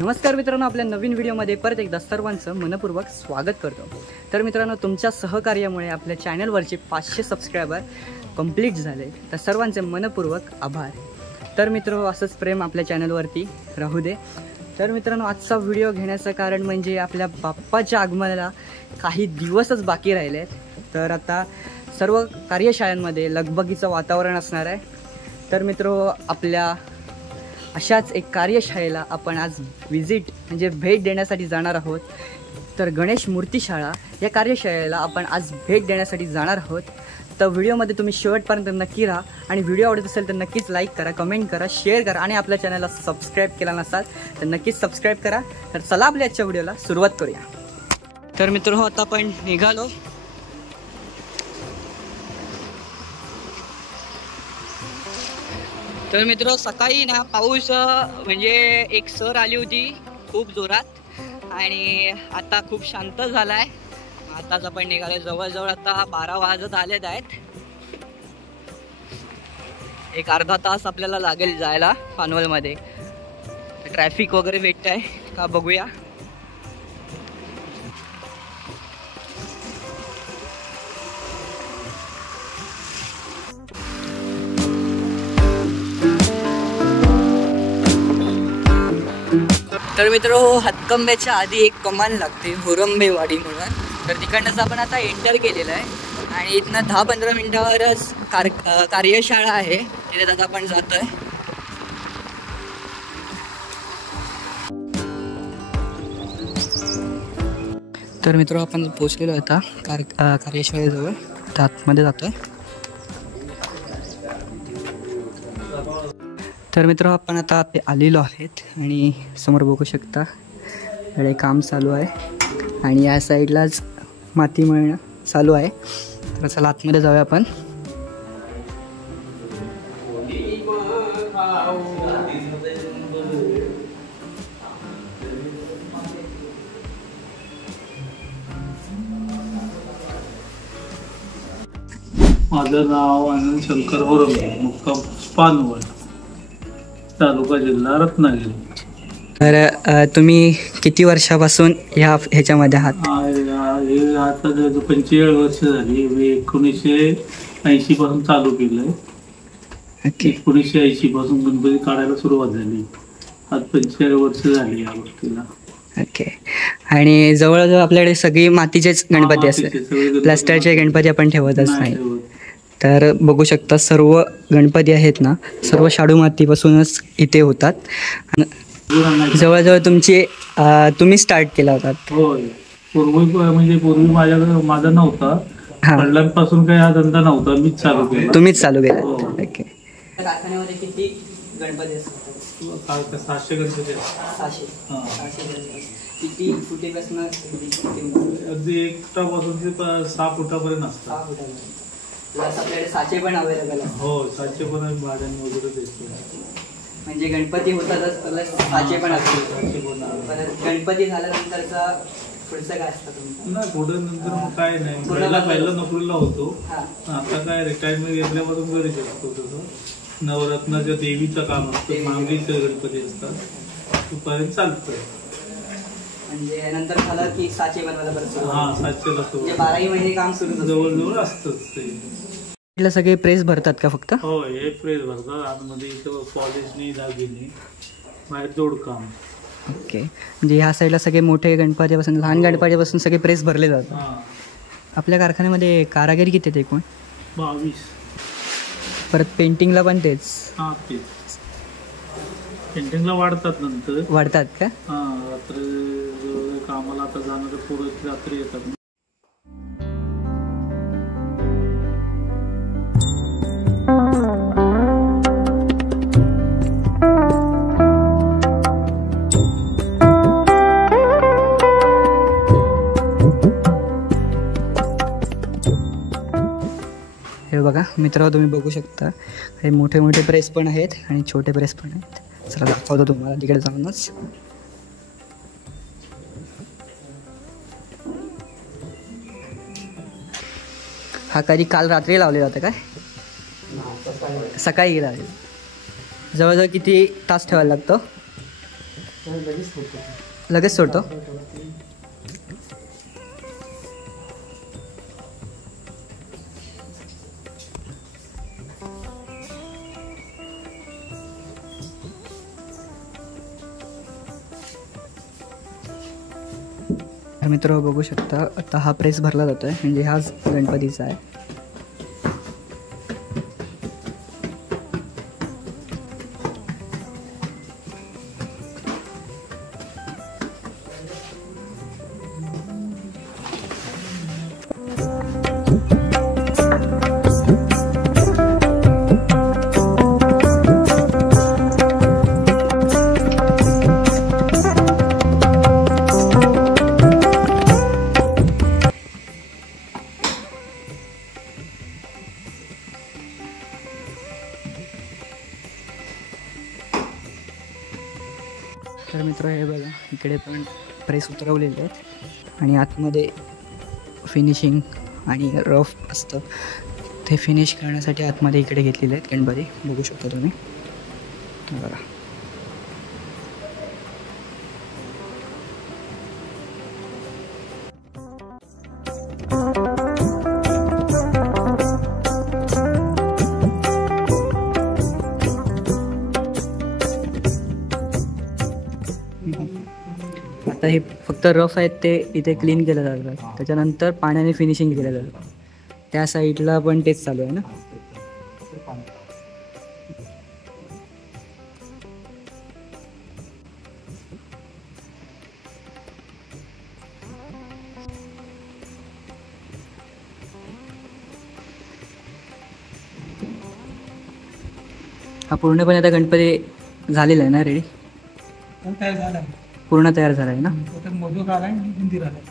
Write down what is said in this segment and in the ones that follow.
नमस्कार मित्रांनो, आपल्या नवीन व्हिडिओमध्ये परत एकदा सर्वांचं मनपूर्वक स्वागत करतो। तर मित्रांनो, तुमच्या सहकार्यामुळे आपल्या चॅनलवरचे 500 सबस्क्रायबर कंप्लीट झाले, तर सर्वांचे मनपूर्वक आभार। तर मित्रांनो, असंच प्रेम आपल्या चॅनलवरती राहू दे। तर मित्रांनो, आजचा व्हिडिओ घेण्याचं कारण म्हणजे आपल्या बाप्पाच्या आगमनाला काही दिवसच बाकी राहिले। तर आता सर्व कार्यशाळांमध्ये लगबगीचं वातावरण असणार आहे। तर मित्रांनो, आपल्या अशाच एक कार्यशाळेला आपण आज विजिट म्हणजे भेट देण्यासाठी जाणार आहोत। तर गणेश मूर्ती शाळा या कार्यशाळेला आपण आज भेट देण्यासाठी जाणार आहोत। तर व्हिडिओमध्ये तुम्ही शेवटपर्यंत नक्की राहा आणि व्हिडिओ आवडत असेल तर नक्कीच लाईक करा, कमेंट करा, शेअर करा आणि आपल्या चॅनलला सबस्क्राईब केला नसाल तर नक्कीच सबस्क्राईब करा। तर चला आपल्या आजच्या व्हिडिओला सुरुवात करूया। तर मित्रांनो, आता आपण निघालो। तर मित्र, सकाळी ना पाऊस म्हणजे एक सर आली होती खूप जोरात आणि आता खूप शांत झालाय। आताच आपण निघाले, जवळजवळ आता 12 वाजत आलेत आहेत। एक अर्धा तास आपल्याला लागेल जायला पानवलमध्ये। ट्रॅफिक वगैरे भेटतंय का बघूया। तर मित्रांनो, हातकंब्याच्या आधी एक कमान लागते होरंबेवाडी म्हणून। तर तिकडनंच आपण आता एंटर केलेलं आहे आणि इथनं 10-15 मिनिटावरच कार्यशाळा आहे, तिथे आता आपण जातोय। तर मित्रांनो, आपण पोहोचलेलो आता कार्यशाळेजवळ, आतमध्ये जातोय। तर मित्र, आपण आता आलेलो आहेत आणि समोर बघू शकता इकडे काम चालू आहे आणि या साईडलाच माती मळणं चालू आहे। तर चला आतमध्ये जाऊया आपण। माझं नाव आनंद शंकर होरंबे, मुक्काम पानवल, तालुका जिल्हा रत्नागिरी। तर तुम्ही किती वर्षापासून ह्याच्यामध्ये आहात? आता 45 वर्ष झाली। मी 1980 पासून चालू केलंय। 1980 पासून गणपती काढायला सुरुवात झाली। आज 45 वर्ष झाली या गोष्टीला। ओके। आणि जवळजवळ आपल्याकडे सगळी मातीचेच गणपती असतात, प्लास्टरचे गणपती आपण ठेवतच नाही। तर बघू शकता सर्व गणपती आहेत ना, सर्व शाडू मातीपासूनच इथे होतात। जवळजवळ तुम्ही स्टार्ट केला होता? होय, पूर्वी माझा नव्हता, वडिलांपासून काही हा धंदा नव्हता, मीच चालू केला। तुम्हीच चालू केला? ओके। कारखान्यामध्ये किती गणपती असतात? 700 गणपती असतात। 600 किती फुटीपासून? अगदी 1 फुटापासून ते 6 फुटापर्यंत असतात। प्लस आपल्याकडे साचे पण अवेलेबल असतात? हो, साचे पण आम्ही भाड्याने वगैरे देतो। म्हणजे गणपती होतातच, प्लस साचे पण असतात। परत गणपती झाल्यानंतरचा पुढचं काय असतं तुमचं? नाही, पुढे नंतर मग काय नाही, पहिला नोकरीला होतो, आता काय रिटायरमेंट घेतल्यापासून घरी शकतो। तसं नवरत्नाच्या देवीचं काम असतं, मांगलीचे गणपती असतात, तोपर्यंत चालतं। म्हणजे नंतर झालं की साचे बनवायला बरं? हां, साचेला सुरू, 12 महिने काम सुरू जवळजवळ असतंच ते। सगळे प्रेस भरतात का फक्त? हो, हे प्रेस भरतात आतमध्ये, इथं पॉलिशनी दागिने, बाहेर जोडकाम। ओके। म्हणजे ह्या साईडला सगळे मोठे गणपतीपासून लहान गणपतीपासून सगळे प्रेस भरले जातात। आपल्या कारखान्यामध्ये कारागिरी किती आहेत एकूण? 22। परत पेंटिंगला पण तेच? हां, तेच। पेंटिंगला वाढतात नंतर। वाढतात का? हां, रात्री कामाला आता जाणार पुढे रात्री येतात। हे बघा मित्रांनो, तुम्ही बघू शकता हे मोठे मोठे प्रेस पण आहेत आणि छोटे प्रेस पण आहेत। चला दाखवतो तुम्हाला तिकडे जाऊनच। हा कधी काल रात्री लावलेला होता काय? सकाळी गेला। जवळजवळ किती तास ठेवायला लागतो? लगेच सोडतो. तर मित्र बघू शकता आता हा प्रेस भरला जातोय, म्हणजे हाच गणपतीचा आहे. तर मित्र हे बघा इकडे पण प्रेस उतरवलेले आहेत आणि आतमध्ये फिनिशिंग आणि रफ असतं ते फिनिश करण्यासाठी आतमध्ये इकडे घेतलेले आहेत गणपती. बघू शकता तुम्ही बघा. आता हे फक्त रफ आहेत ते इथे क्लीन केलं जातं, त्याच्यानंतर पाण्याने फिनिशिंग केलं जातं. त्या साईडला पण तेच चालू आहे ना. हा पूर्णपणे आता गणपती झालेला आहे ना, रेडी तयार झाला पूर्ण तयार झाला आहे ना. मोदक आलाय आणि बुंदी आलाय.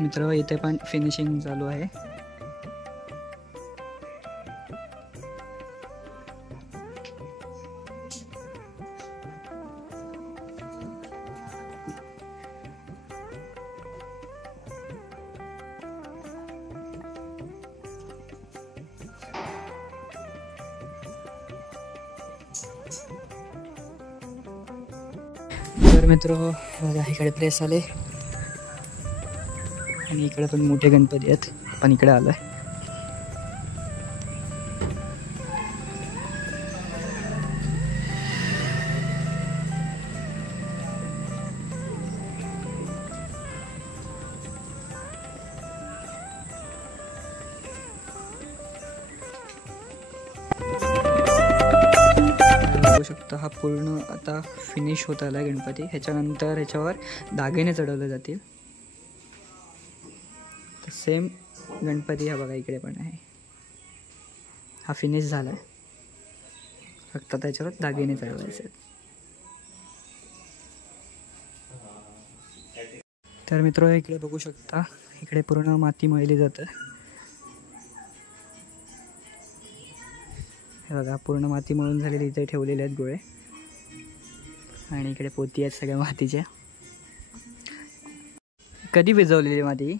मित्र इथे पण फिनिशिंग चालू आहे. तर मित्र बघा इकडे प्रेस आले आणि इकडे पण मोठे गणपती आहेत. पण इकडे आलोय. बघू शकता हा पूर्ण आता फिनिश होत आला गणपती. ह्याच्यानंतर ह्याच्यावर दागिने चढवले जातील. सेम गणपती हा बघा इकडे पण आहे. हा फिनिश झाला आहे, फक्त त्याच्यावर दागिने चढवायचे. तर मित्र इकडे बघू शकता इकडे पूर्ण माती मळली जाते. हे बघा पूर्ण माती मळून झालेली इथे ठेवलेले आहेत गोळे आणि इकडे पोती आहेत सगळ्या मातीच्या. कधी भिजवलेली माती?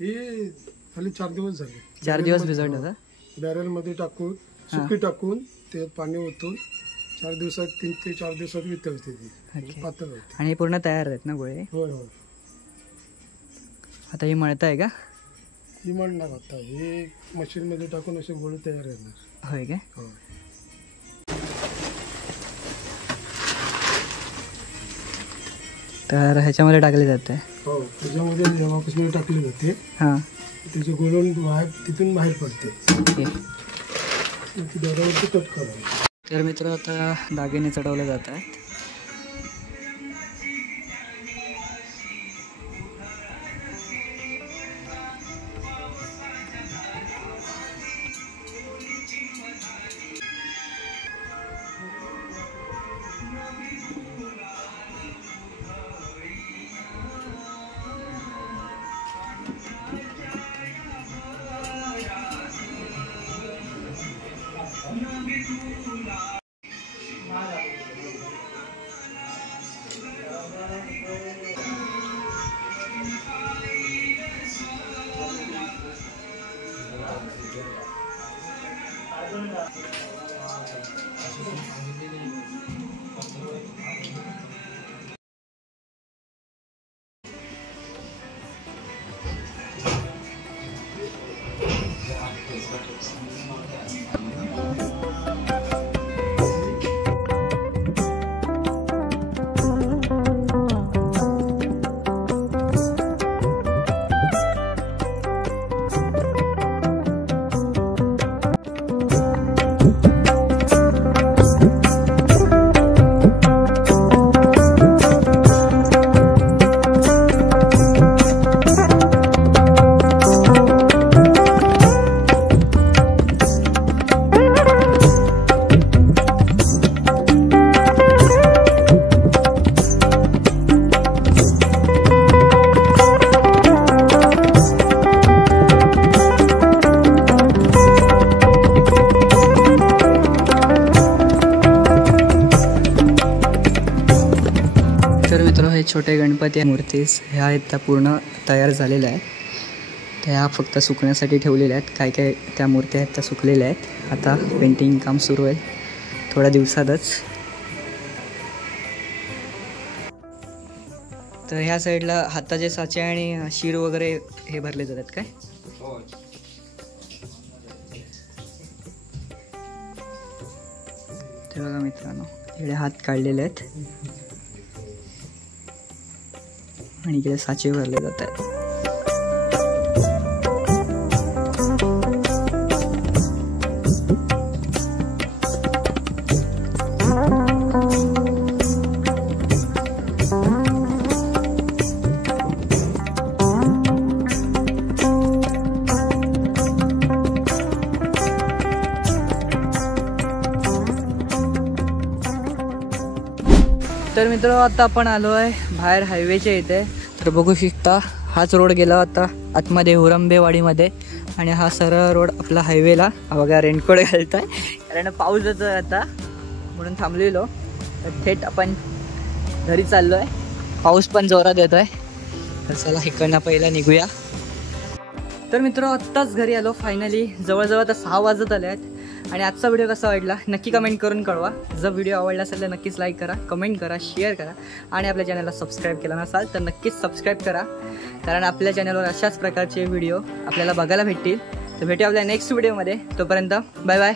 हे खाली 4 दिवस झाले. 4 दिवस भिजवलं होतं. बॅरलमध्ये टाकून सुकी टाकून ते पाणी ओतून 4 दिवसात 3 ते 4 दिवसात वितळते ती Okay. पातळ होते. आणि हे पूर्ण तयार आहेत ना गोळे? होय होय. आता हे मळताय का? ही म्हणणार आता हे मशीनमध्ये टाकून असे गोळे तयार येणार. होय काय? होय. तर ह्याच्यामध्ये टाकले जाते. हो त्याच्यामध्ये जेव्हापासून टाकले जाते हां त्याचे गोळून बाहेर तिथून बाहेर पडते. ओके. ती दोऱ्यावरती कट करावी. तर मित्र आता दागिने चढवले जात आहेत. हे छोटे गणपती मूर्तीस ह्या आहेत त्या पूर्ण तयार झालेल्या आहेत. त्या फक्त सुकण्यासाठी ठेवलेल्या आहेत. काय काय त्या मूर्त्या आहेत त्या सुकलेल्या आहेत. आता पेंटिंग काम सुरू आहे थोड्या दिवसातच. तर ह्या साईडला हाताचे साचे आणि शीर वगैरे हे भरले जातात काय? ते बघा मित्रांनो इकडे हात काढलेले आहेत आणि इकडे साचे भरले जातात. तर मित्र आता आपण आलो आहे बाहेर हायवेच्या इथे. तर बघू शकता हाच रोड गेला आता आतमध्ये हुरंबेवाडीमध्ये आणि हा सरळ रोड आपला हायवेला. बघा रेनकोट घालताय कारण पाऊस येतो आहे आता म्हणून थांबलेलो. तर थेट आपण घरी चाललो आहे. पाऊस पण जोरात येतो आहे. तर चला इकडनं पहिला निघूया. तर मित्र आत्ताच घरी आलो फायनली. जवळजवळ आता 6 वाजत आले आहेत. आणि आजचा व्हिडिओ कसा वाटला नक्की कमेंट करून कळवा. जर व्हिडिओ आवडला असेल तर नक्कीच लाईक करा, कमेंट करा, शेअर करा आणि आपल्या चॅनलला सबस्क्राईब केला नसाल तर नक्कीच सबस्क्राईब करा कारण आपल्या चॅनलवर अशाच प्रकारचे व्हिडिओ आपल्याला बघायला भेटतील. तर भेटूया आपल्या नेक्स्ट व्हिडिओमध्ये. तोपर्यंत बाय बाय.